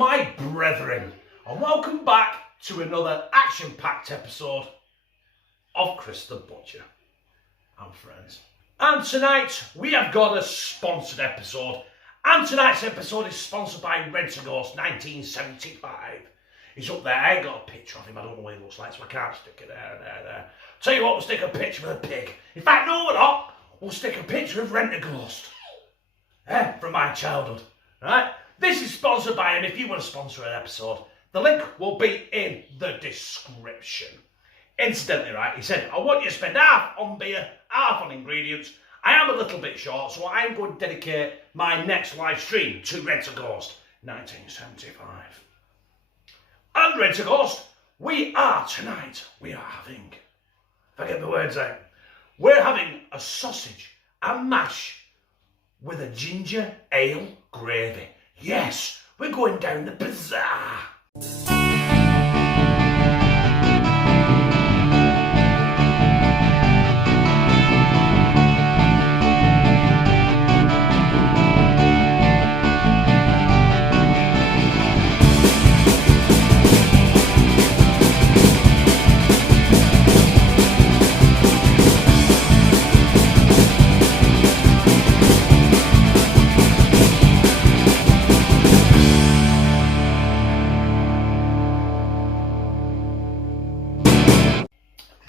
my brethren, and welcome back to another action-packed episode of Chris the Butcher and Friends. And tonight we have got a sponsored episode, and tonight's episode is sponsored by Rent-A-Ghost 1975. He's up there. I ain't got a picture of him. I don't know what he looks like, so I can't stick it there. Tell you what, we'll stick a picture of a pig. In fact, no, we're not. We'll stick a picture of Rent-A-Ghost. From my childhood. Right? This is sponsored by him. If you want to sponsor an episode, the link will be in the description. Incidentally, right, he said, I want you to spend half on beer, half on ingredients. I am a little bit short, so I'm going to dedicate my next live stream to Rent-A-Ghost 1975. And Rent-A-Ghost, we are having, if I get the words out, we're having a sausage and mash with a ginger ale gravy. Yes, we're going down the bazaar.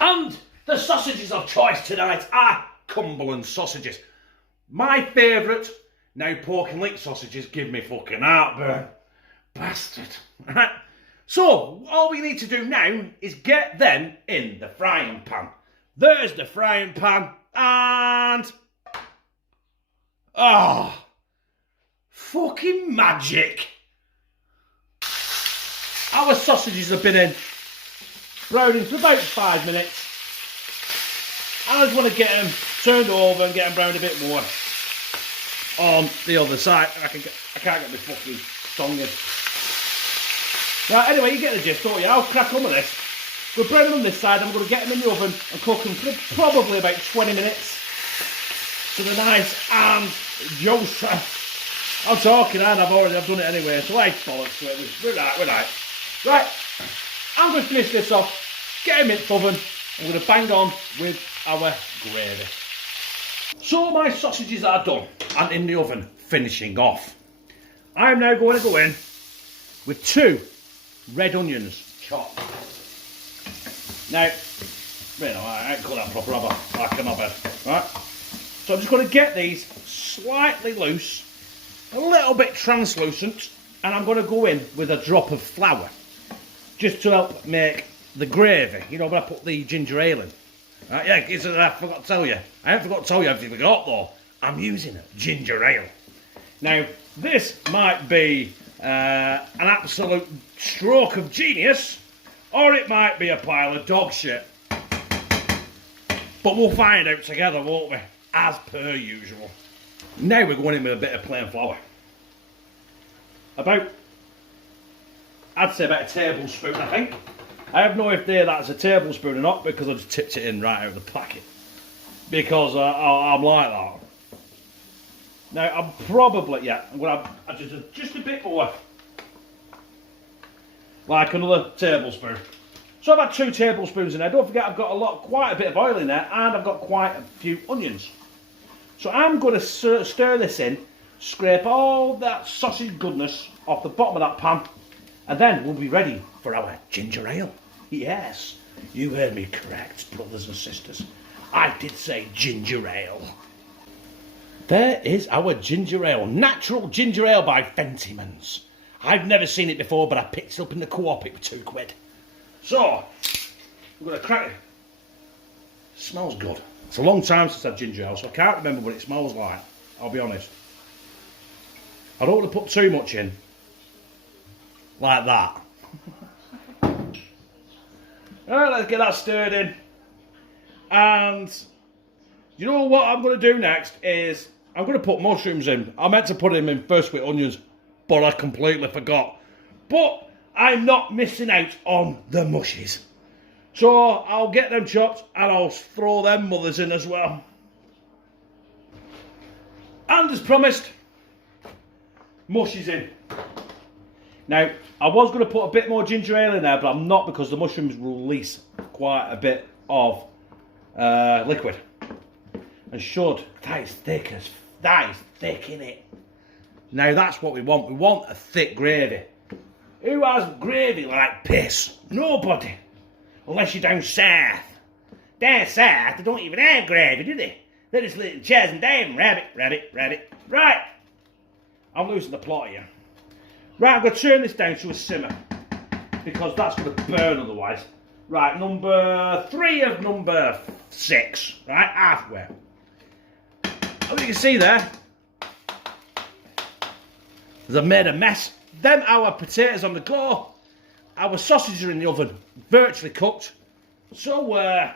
And the sausages of choice tonight are Cumberland Sausages. My favourite. Now pork and leek sausages give me fucking heartburn. Bastard. Right? So, all we need to do now is get them in the frying pan. There's the frying pan and... fucking magic. Our sausages have been in browning for about 5 minutes. I just want to get them turned over and get them browned a bit more on the other side. I can't get my fucking tongue in. Right, anyway, you get the gist, don't you? I'll crack on with this. We'll brown them on this side, and I'm going to get them in the oven and cook them for probably about 20 minutes. So they're nice and juicy. I'm talking, and I've done it anyway, so I bollocks to it. We're right. Right, I'm going to finish this off. Get him in the oven. I'm going to bang on with our gravy. So my sausages are done and in the oven, finishing off. I'm now going to go in with 2 red onions chopped. Now, I ain't cut that proper, have I? Like a knobhead, right? So I'm just going to get these slightly loose, a little bit translucent, and I'm going to go in with a drop of flour, just to help make the gravy, you know, when I put the ginger ale in. Yeah, I forgot to tell you. I haven't forgot to tell you everything I got though. I'm using ginger ale. Now, this might be an absolute stroke of genius, or it might be a pile of dog shit. But we'll find out together, won't we? As per usual. Now we're going in with a bit of plain flour. I'd say about a tablespoon, I think. I have no idea that's a tablespoon or not because I just tipped it in right out of the packet. Because I'm like that. Now, I'm probably, I'm going to add just a bit more. Like another tablespoon. So I've had 2 tablespoons in there. Don't forget I've got quite a bit of oil in there, and I've got quite a few onions. So I'm going to stir this in, scrape all that sausage goodness off the bottom of that pan, and then we'll be ready for our ginger ale. Yes, you heard me correct, brothers and sisters. I did say ginger ale. There is our ginger ale. Natural ginger ale by Fentimans. I've never seen it before, but I picked it up in the co-op. It was £2. So, we're going to crack it. Smells good. It's a long time since I've had ginger ale, so I can't remember what it smells like. I'll be honest. I don't want to put too much in. Like that. Alright, let's get that stirred in. And you know what I'm going to do next is I'm going to put mushrooms in. I meant to put them in first with onions, but I completely forgot. But I'm not missing out on the mushies. So I'll get them chopped and I'll throw them mothers in as well. And as promised, mushies in. Now, I was going to put a bit more ginger ale in there, but I'm not, because the mushrooms release quite a bit of liquid. And should, that is thick, innit? Now that's what we want. We want a thick gravy. Who has gravy like piss? Nobody. Unless you're down south. Down south, they don't even have gravy, do they? They're just little chairs and damn rabbit. Right. I'm losing the plot here. Right, I'm going to turn this down to a simmer, because that's going to burn otherwise. Right, number 3 of number 6. Right, halfway. As you can see there, they've made a mess. Then our potatoes on the go. Our sausages are in the oven, virtually cooked. So,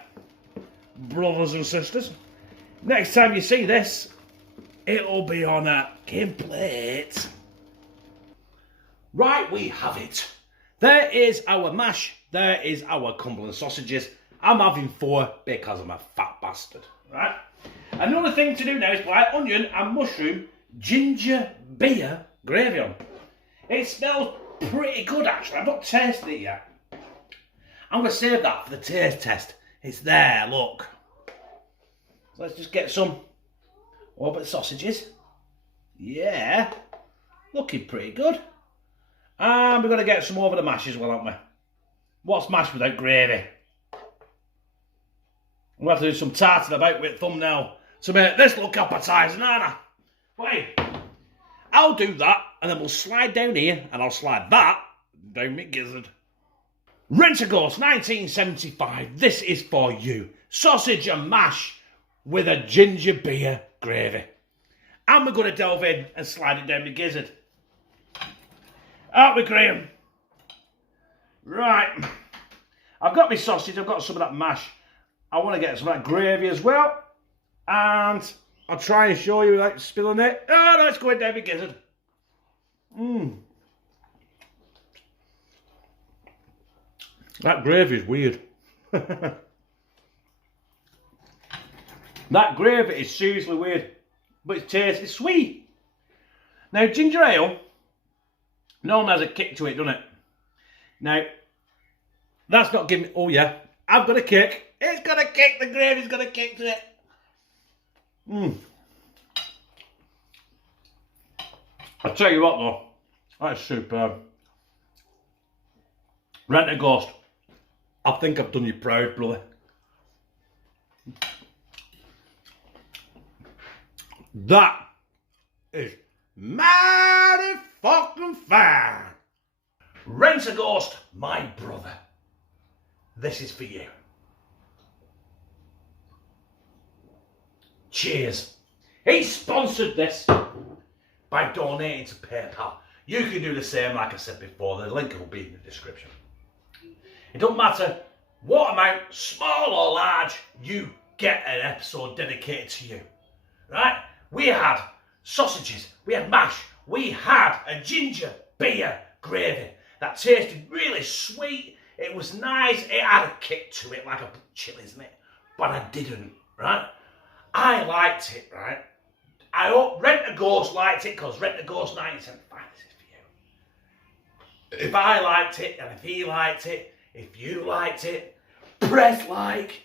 brothers and sisters, next time you see this, it'll be on a game plate. Right, we have it. There is our mash. There is our Cumberland sausages. I'm having 4 because I'm a fat bastard. Right? Another thing to do now is put onion and mushroom ginger beer gravy on. It smells pretty good, actually. I've not tasted it yet. I'm going to save that for the taste test. It's there, look. So let's just get some wobble sausages. Yeah. Looking pretty good. And we're going to get some over the mash as well, aren't we? What's mash without gravy? We'll have to do some tarting about with thumbnail to make this look appetising, aren't I? Wait. I'll do that, and then we'll slide down here, and I'll slide that down my gizzard. Rent-A-Ghost 1975. This is for you. Sausage and mash with a ginger beer gravy. And we're going to delve in and slide it down my gizzard. Aren't we, Graham? Right. I've got my sausage. I've got some of that mash. I want to get some of that gravy as well. And I'll try and show you without spilling it. Oh, no, it's going down my gizzard. That gravy is weird. That gravy is seriously weird. But it tastes sweet. Now, ginger ale normally has a kick to it, doesn't it? Now, that's not giving... Oh, yeah. I've got a kick. It's got a kick. The gravy's got a kick to it. I'll tell you what, though. That's superb. Rent-A-Ghost. I think I've done you proud, brother. That is mighty fucking fine. Rent-A-Ghost, my brother. This is for you. Cheers. He sponsored this by donating to PayPal. You can do the same, like I said before. The link will be in the description. It doesn't matter what amount, small or large, you get an episode dedicated to you. Right? We had sausages, we had mash, we had a ginger beer gravy that tasted really sweet. It was nice. It had a kick to it, like a chili, isn't it? But I didn't, right? I liked it, right? I hope Rent-A-Ghost liked it, because Rent-A-Ghost 1975, this is for you. If I liked it, and if he liked it, if you liked it, press like,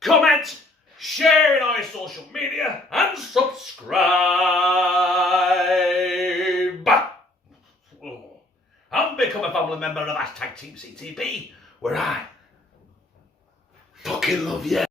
comment, share it on your social media, and subscribe. And become a family member of #TeamCTB, where I fucking love you.